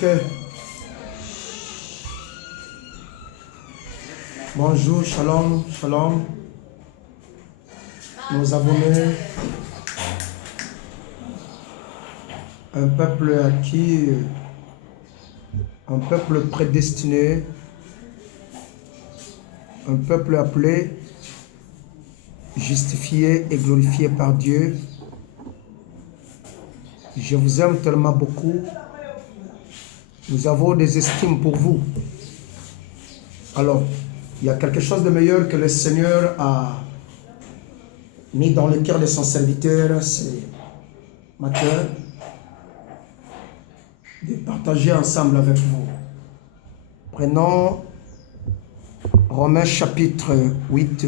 Ok. Bonjour, shalom, shalom. Nos abonnés. Un peuple acquis, un peuple prédestiné, un peuple appelé, justifié et glorifié par Dieu. Je vous aime tellement beaucoup. Nous avons des estimes pour vous. Alors, il y a quelque chose de meilleur que le Seigneur a mis dans le cœur de son serviteur, c'est ma cœur, de partager ensemble avec vous. Prenons Romains chapitre 8,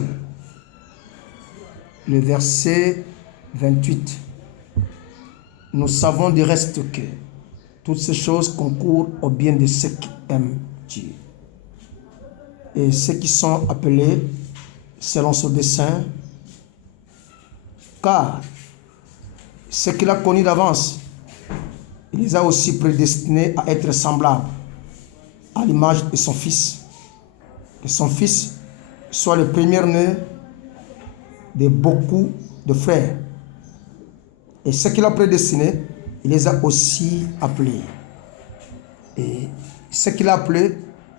le verset 28. Nous savons du reste que toutes ces choses concourent au bien de ceux qui aiment Dieu. Et ceux qui sont appelés selon son dessein, car ceux qu'il a connus d'avance, il les a aussi prédestinés à être semblables à l'image de son Fils. Que son Fils soit le premier-né de beaucoup de frères. Et ceux qu'il a prédestinés, il les a aussi appelés. Et ceux qu'il a appelés,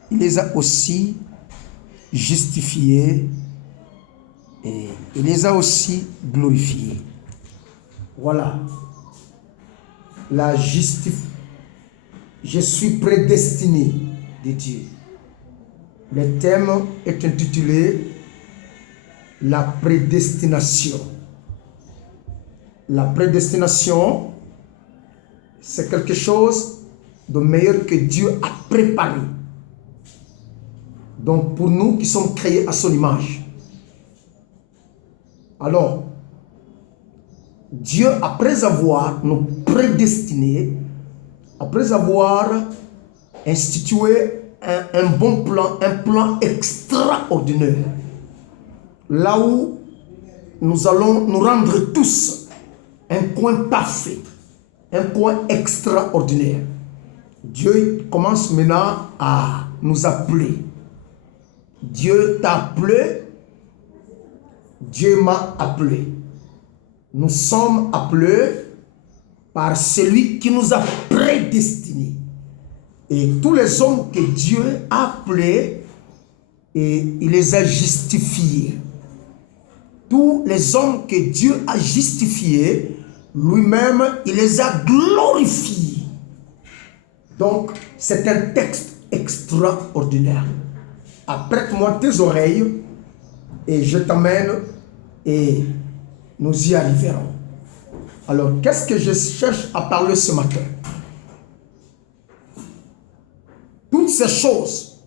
il les a aussi justifiés. Et il les a aussi glorifiés. Voilà. La justice. Je suis prédestiné de Dieu. Le thème est intitulé la prédestination. La prédestination, c'est quelque chose de meilleur que Dieu a préparé. Donc pour nous qui sommes créés à son image. Alors, Dieu, après avoir nous prédestinés, après avoir institué un bon plan, un plan extraordinaire, là où nous allons nous rendre tous un coin parfait, un coin extraordinaire. Dieu commence maintenant à nous appeler. Dieu t'a appelé, Dieu m'a appelé. Nous sommes appelés par celui qui nous a prédestinés. Et tous les hommes que Dieu a appelés, et il les a justifiés. Tous les hommes que Dieu a justifiés, lui-même, il les a glorifiés. Donc, c'est un texte extraordinaire. Apprête-moi tes oreilles et je t'amène et nous y arriverons. Alors, qu'est-ce que je cherche à parler ce matin? Toutes ces choses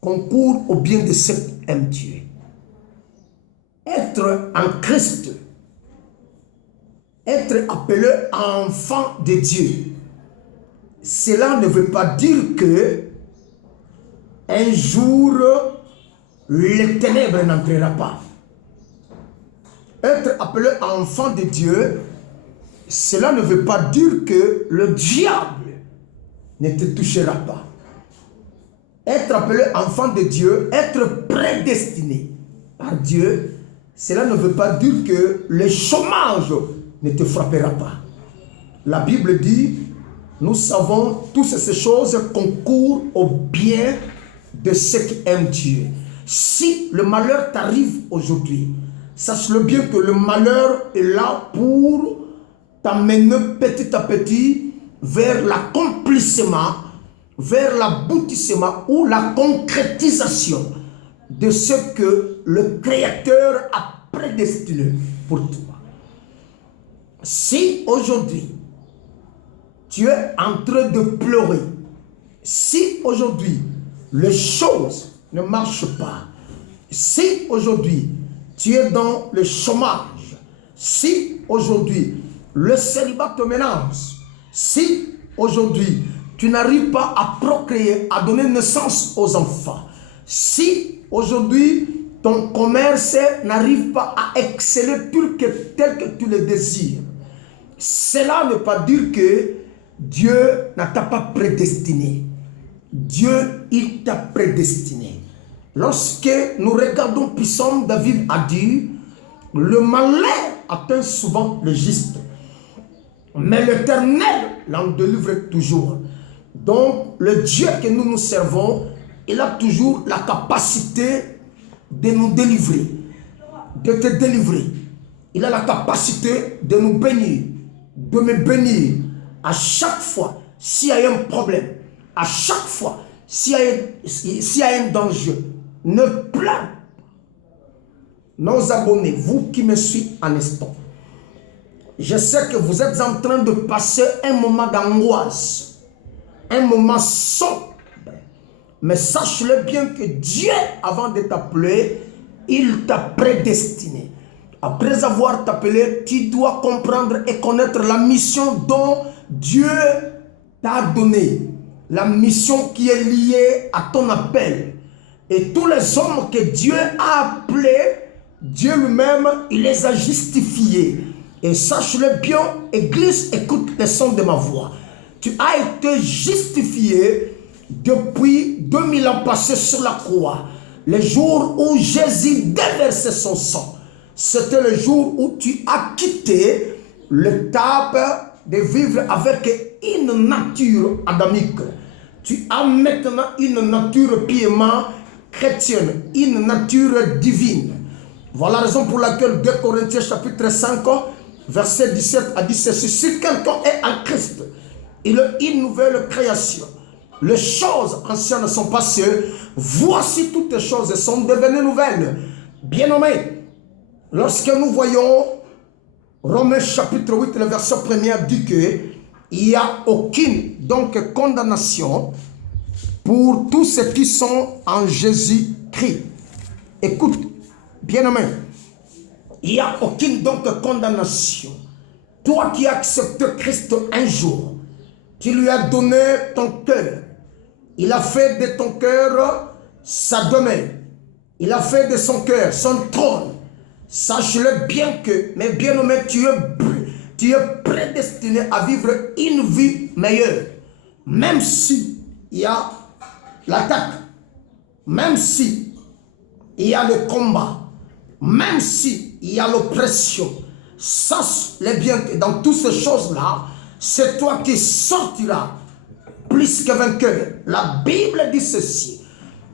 concourent au bien de ceux qui aiment Dieu. Être en Christ, être appelé enfant de Dieu, cela ne veut pas dire que un jour les ténèbres n'entrera pas. Être appelé enfant de Dieu, cela ne veut pas dire que le diable ne te touchera pas. Être appelé enfant de Dieu, être prédestiné par Dieu, cela ne veut pas dire que le chômage ne te frappera pas. La Bible dit, nous savons toutes ces choses concourent au bien de ceux qui aiment Dieu. Si le malheur t'arrive aujourd'hui, sache-le bien que le malheur est là pour t'amener petit à petit vers l'accomplissement, vers l'aboutissement ou la concrétisation de ce que le Créateur a prédestiné pour toi. Si aujourd'hui tu es en train de pleurer, si aujourd'hui les choses ne marchent pas, si aujourd'hui tu es dans le chômage, si aujourd'hui le célibat te menace, si aujourd'hui tu n'arrives pas à procréer, à donner naissance aux enfants, si aujourd'hui ton commerce n'arrive pas à exceller tel que tu le désires, cela ne veut pas dire que Dieu n'a pas prédestiné. Dieu, il t'a prédestiné. Lorsque nous regardons Psaume, David a dit, le malheur atteint souvent le juste, mais l'Éternel l'en délivre toujours. Donc, le Dieu que nous servons, il a toujours la capacité de nous délivrer, de te délivrer. Il a la capacité de nous bénir, de me bénir. À chaque fois, s'il y a un problème, à chaque fois, s'il y a un danger, ne pleure pas. Nos abonnés, vous qui me suivez en instant, je sais que vous êtes en train de passer un moment d'angoisse, un moment sombre. Mais sache-le bien que Dieu, avant de t'appeler, il t'a prédestiné. Après avoir t'appelé, tu dois comprendre et connaître la mission dont Dieu t'a donné. La mission qui est liée à ton appel. Et tous les hommes que Dieu a appelés, Dieu lui-même, il les a justifiés. Et sache-le bien, Église, écoute le son de ma voix. Tu as été justifié depuis 2000 ans passés sur la croix. Le jour où Jésus déversait son sang. C'était le jour où tu as quitté l'étape de vivre avec une nature adamique. Tu as maintenant une nature pieusement chrétienne, une nature divine. Voilà la raison pour laquelle 2 Corinthiens chapitre 5, verset 17 à 17, si quelqu'un est en Christ, il est une nouvelle création. Les choses anciennes sont passées, voici toutes les choses sont devenues nouvelles. Bien-aimés, lorsque nous voyons Romains chapitre 8, le verset 1er dit qu'il n'y a aucune donc condamnation pour tous ceux qui sont en Jésus-Christ. Écoute, bien-aimé, il n'y a aucune donc condamnation. Toi qui as accepté Christ un jour, tu lui as donné ton cœur. Il a fait de ton cœur sa demeure. Il a fait de son cœur son trône. Sache-le bien que, mes bien-aimés, tu es prédestiné à vivre une vie meilleure. Même si il y a l'attaque, même si il y a le combat, même si il y a l'oppression, sache-le bien que dans toutes ces choses-là, c'est toi qui sortiras plus que vainqueur. La Bible dit ceci.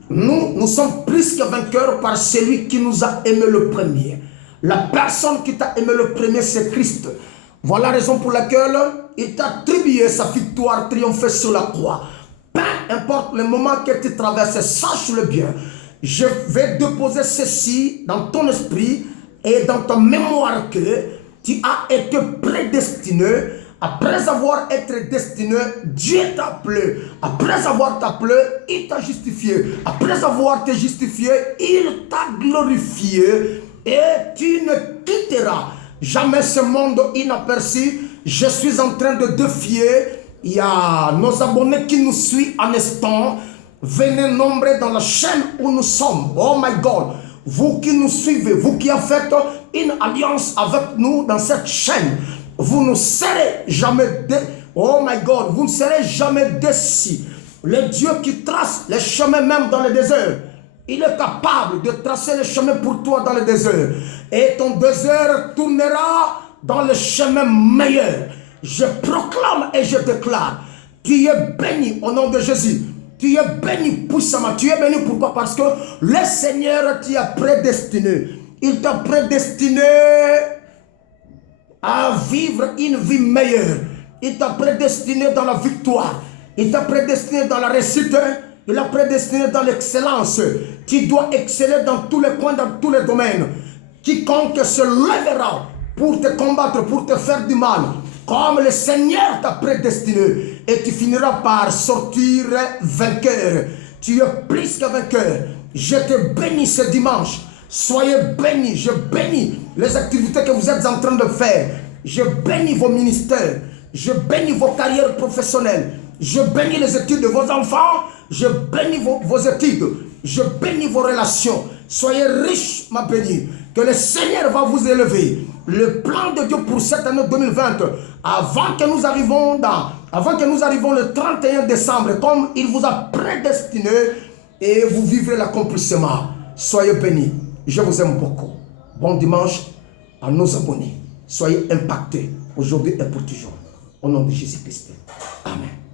Nous sommes plus que vainqueurs par celui qui nous a aimé le premier. La personne qui t'a aimé le premier, c'est Christ. Voilà la raison pour laquelle il t'a attribué sa victoire triomphée sur la croix. Peu importe le moment que tu traverses, sache-le bien. Je vais déposer ceci dans ton esprit et dans ta mémoire que tu as été prédestiné. Après avoir été destiné, Dieu t'a appelé. Après avoir t'appelé, il t'a justifié. Après avoir te justifié, il t'a glorifié. Et tu ne quitteras jamais ce monde inaperçu. Je suis en train de défier. Il y a nos abonnés qui nous suivent en instant. Venez nombrer dans la chaîne où nous sommes. Oh my God. Vous qui nous suivez, vous qui avez fait une alliance avec nous dans cette chaîne. Vous ne serez jamais oh my God, vous ne serez jamais déçus. Le Dieu qui trace les chemins même dans le désert, il est capable de tracer les chemins pour toi dans le désert. Et ton désert tournera dans le chemin meilleur. Je proclame et je déclare, tu es béni au nom de Jésus. Tu es béni puissamment. Tu es béni pourquoi? Parce que le Seigneur t'y a prédestiné. Il t'a prédestiné à vivre une vie meilleure. Il t'a prédestiné dans la victoire. Il t'a prédestiné dans la réussite. Il t'a prédestiné dans l'excellence. Tu dois exceller dans tous les points, dans tous les domaines. Quiconque se lèvera pour te combattre, pour te faire du mal, comme le Seigneur t'a prédestiné, et tu finiras par sortir vainqueur. Tu es plus que vainqueur. Je te bénis ce dimanche. Soyez bénis. Je bénis les activités que vous êtes en train de faire. Je bénis vos ministères. Je bénis vos carrières professionnelles. Je bénis les études de vos enfants. Je bénis vos études. Je bénis vos relations. Soyez riches, ma bénie. Que que le Seigneur va vous élever. Le plan de Dieu pour cette année 2020, avant que nous arrivions le 31 décembre, comme il vous a prédestiné, et vous vivrez l'accomplissement. Soyez bénis. Je vous aime beaucoup. Bon dimanche à nos abonnés. Soyez impactés aujourd'hui et pour toujours. Au nom de Jésus-Christ. Amen.